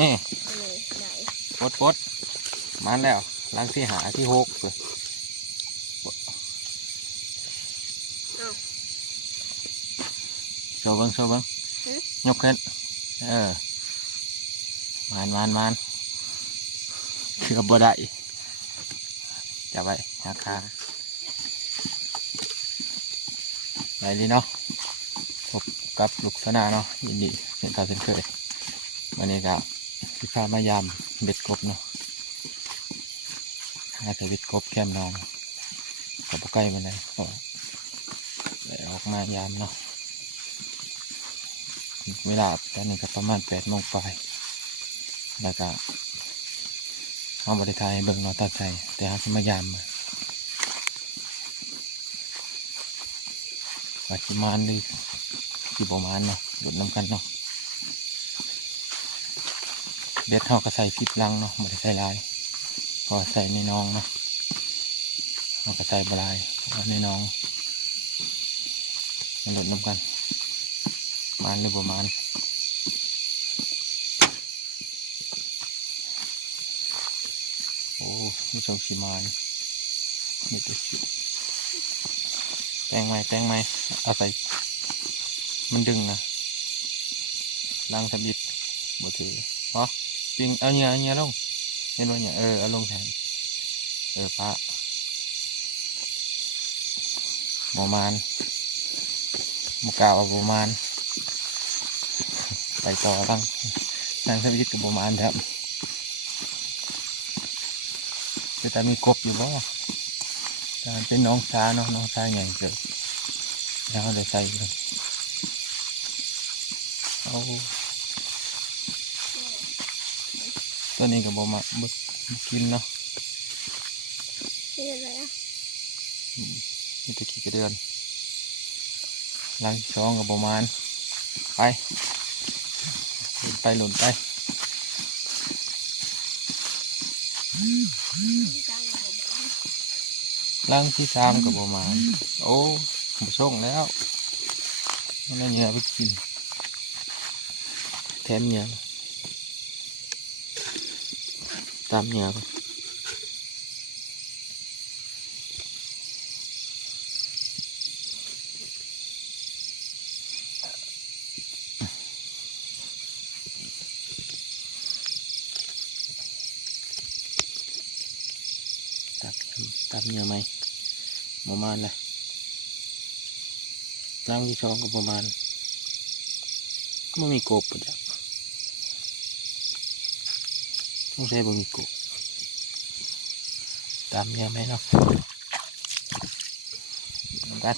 นี่เลยไหนปดปดมันแล้วลังที่หาที่หกเลยเอ้าโชว์เบิ้งโชว์เบิ้งฮะยกขึ้นเออมันมันมันเกือบบ่ได้จับไว้หักขาไปดีเนาะพบกับลูกสนาเนาะยินดีเป็นการเช่นเคยวันนี้ก็ พิพามายามเบ็ดกบเนาะหาแต่เบ็ดกบแก้มน้องกับใกล้มาเลยก็ได้ออกมายามเนาะเวลาตอนนี้ก็ประมาณแปดโมงปลายแล้วก็เอาบริทายเบิ่งนาตัดใจแต่เขาจะมายามมาว่าจิมานหรือจิบมานเนาะหลุดน้ำกันเนาะ เบ็ดเขาก็ใส่ฟิบลังเนาะบริใส่ลาย พอใส่ในน้องเนาะเขาก็ใส่บลายเอาในน้องมันหลุดน้ำกันมานหรือประมาณโอ้ไม่ชมสีมานนี่ตัวชิแตงไหมแตงไมเอาใส่มันดึงนะล้างสบิดบ่ถืออ๋ อปิงเอาเงี้ยเอาเงี้ยลงเห็นบ่เนี่ยเออเอาลงแทนเออปะบมานมกาวว่าบมานไปต่อตั้งตั้งสวิตกับประมาณครับคือแต่มีกบอยู่บ่แต่มันเป็นน้องช้าเนาะน้องช้าใหญ่เกิดแล้วเลยใส่เลยเอา ตัวนี้กับบ่มาบ่บ่กินเนาะนี่อะไรอะมีแตะกี้กระเดือนล้างช้องกับประมาณ ไปหล่นไปหล่นไปจ้างเราบอกว่าล่างที่สามกับประมาณ โอ้ผมส่งแล้วมันเอาเหงื่อไปกิน แถมเหงื่อตามเหงื่อไปตับตามเหงื่อไหม ประมาณเลยล่างที่สองก็ประมาณไม่มีกบปะจ๊ะต้องใช้บ่มีกบตามเหงื่อไหมเนาะน้ำกัด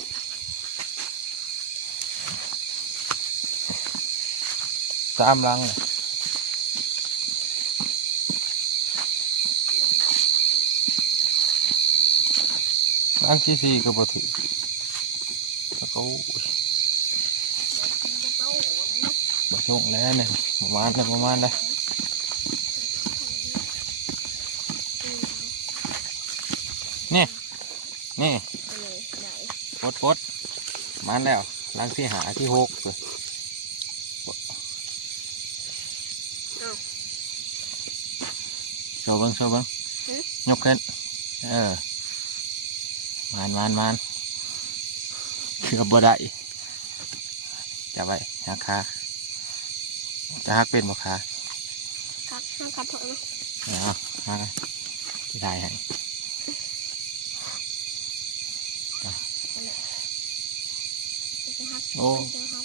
สามลังเลยลังที่สี่ก็บ่ถือแล้วก็จะเต้าหัวมันบ่ส่งแล้วเนี่ยประมาณเลยประมาณเลย นี่ นี่เลยไหนปดปดมันแล้วลังที่หาที่หกเลยเอ้าโชว์เบิ้งโชว์เบิ้งฮะยกขึ้น เออมันมันมันเกือบบ่ได้จับไว้หักขาจะหักเป็นบ่ขาคักห้ามคัดเถอะนะเดี๋ยวหักที่ได้ให้จะฮัก โอ้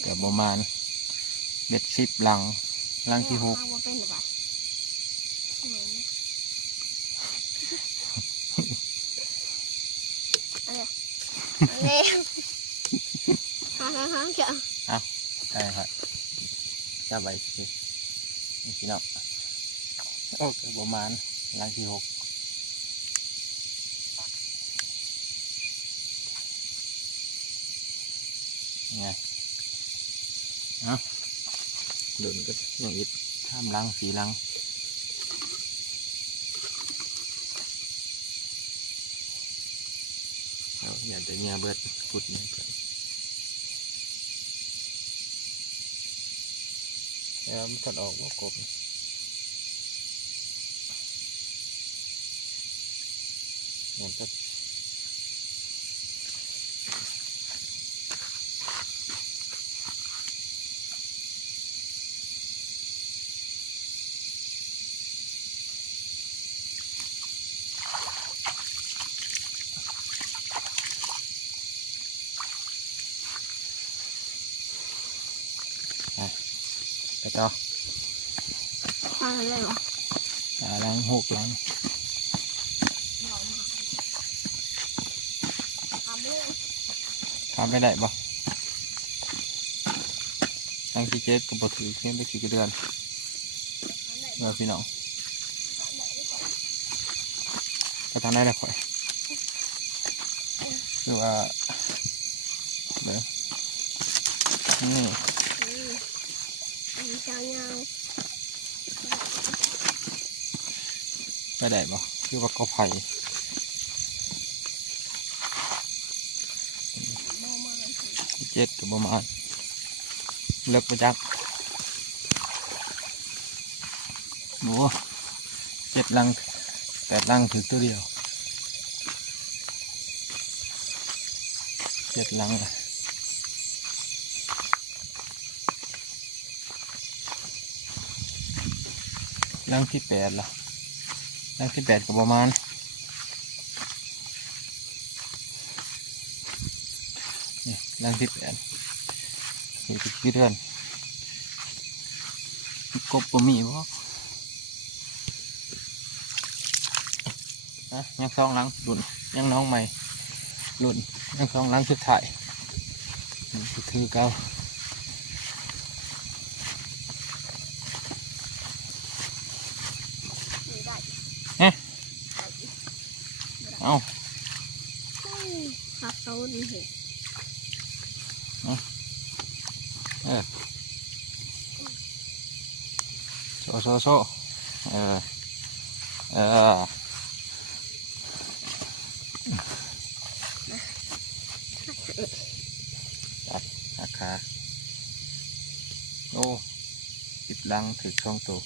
เกือบประมาณเบ็ดสิบหลังหลังที่หกเป็นหรือเปล่าเหมือนอะไรอะไรฮ่าฮ่าฮ่าเจ้าใช่ครับจับไว้สินี่พี่น้องโอ้เกือบประมาณหลังที่หก ไงนะโดนก็ยังอีกข้ามลังสีลังเออยากจะเงียเบิดขุดนี่ครับแล้วมันตัดออกว่ากบมันจะ ทำอะไรวะหาล้างหกล้างทำเรื่องทำไม่ได้บ่ตั้งที่เจ็ดก็บถือเพียงไปกี่เดือนทำไหนเมื่อพี่น้องทำไหนดีกว่าก็ทำได้แล้วข่อยคือว่าเด้อนี่ อืมอันนี้จะยาว ไม่ได้บ่คือว่าก็ไผ่เจ็ดกับประมาณเลิกไปจักโอ้เจ็ดลังแปดลังถือตัวเดียวเจ็ดลังลังที่แปดละ ลังที่แปดกับประมาณนี่ลังที่แปดนี่คือเดือนกบก็มีบ่นะยังสองหลังหลุนยังน้องใหม่หลุนยังสองหลังสุดท้ายนี่คือเก่า ไม่ได้ เอ๊ะได้เอ้าอืมครับโซนเห็ดโซโซโซเออเออตัดราคาโอ้สิบลังถือช่องตัว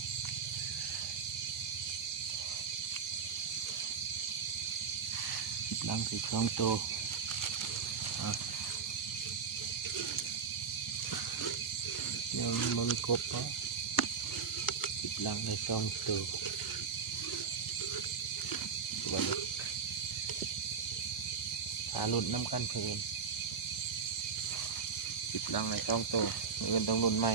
สิบลังถือช่องตัวอ่ยังมันมีกบปะสิบลังในช่องตัวตัวเล็กหาหลุดน้ำกันเพลินสิบลังในช่องตัวเงินต้องหลุนใหม่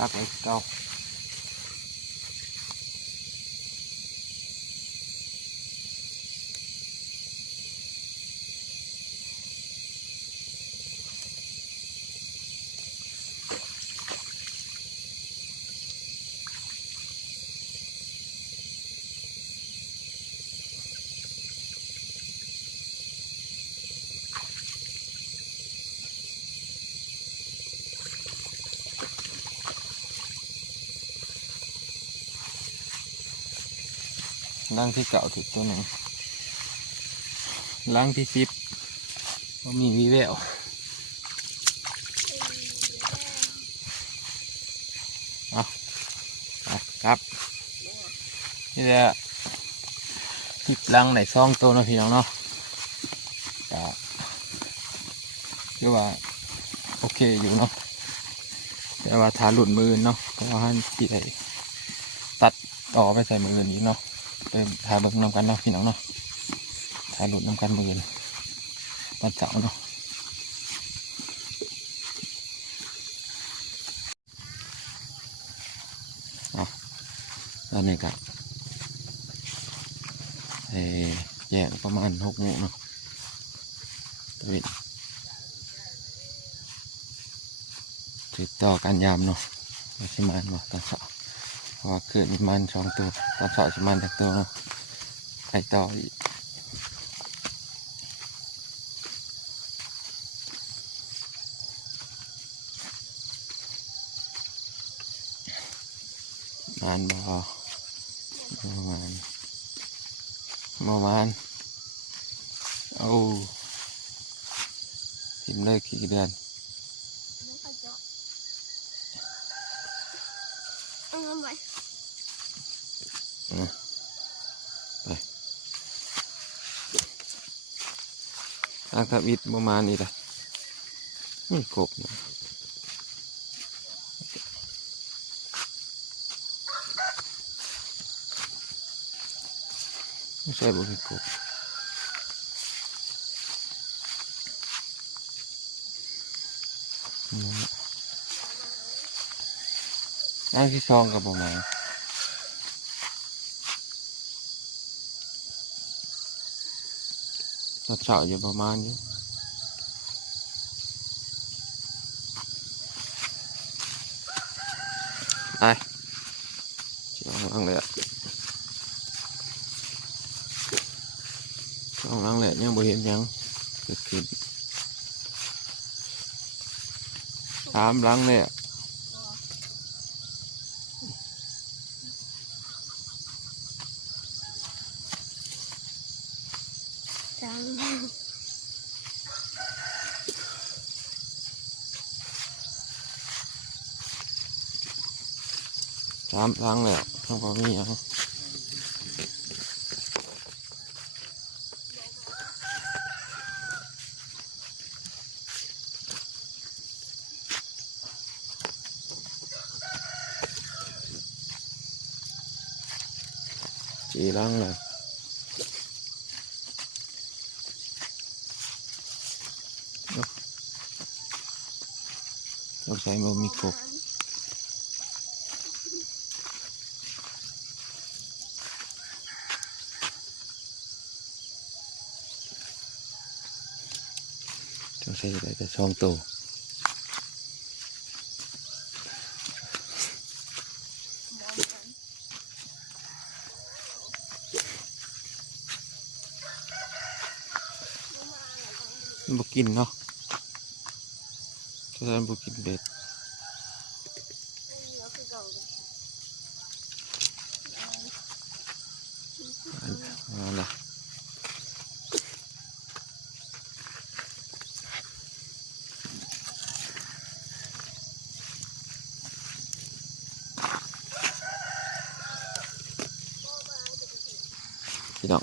พักไล่างที่เก่าถึงตัวหนึ่งล่างที่สิบก็มีวีแววเอาเอาครับ นี่แหละสิบลังไหนซองตัวเนาะพี่น้องเนาะก็คือว่า โอเคอยู่เนาะแต่ว่าทาหลุดมือเนาะก็ว่าให้ที่ไตัดต่อไปใส่มือนี้เนาะ ไปทาเบิ่งนำกันเนาะพี่น้องเนาะถ่ายหลุดนำกันมือนี้วันเสาร์เนาะเอาตอนนี้ก็เอ่อแยกประมาณหกโมงเนาะตะเวนติดต่อการยามเนาะไม่ใช่มันวะตอนเช้าเพราะว่าเกิดมีมันสองตัวตอนเช้าจะมันจากตัวไปต่ออีกมันบอประมาณประมาณเอาทิมเลยกี่เดือน อาเงินไว้ทาบิตประมาณนี้และนี่กบนะไม่ใช่บุกกบนะ อันที่สองกับประมาณเราเฉาอยู่ประมาณนี้ไปเจ้าลังเลยอะเจ้าลังเลยยังบ่เห็นหยังเกิดขึ้นตามหลังเลยอะ ตามหลังเลยอะทั้งบ่มีหยังจีหลังเลยเราใส่บ่มีกบ ใช่ได้แต่ช่องตัวมันบกินเนาะถ้ามันบกินเบ็ดอันนั้นล่ะ พี่น้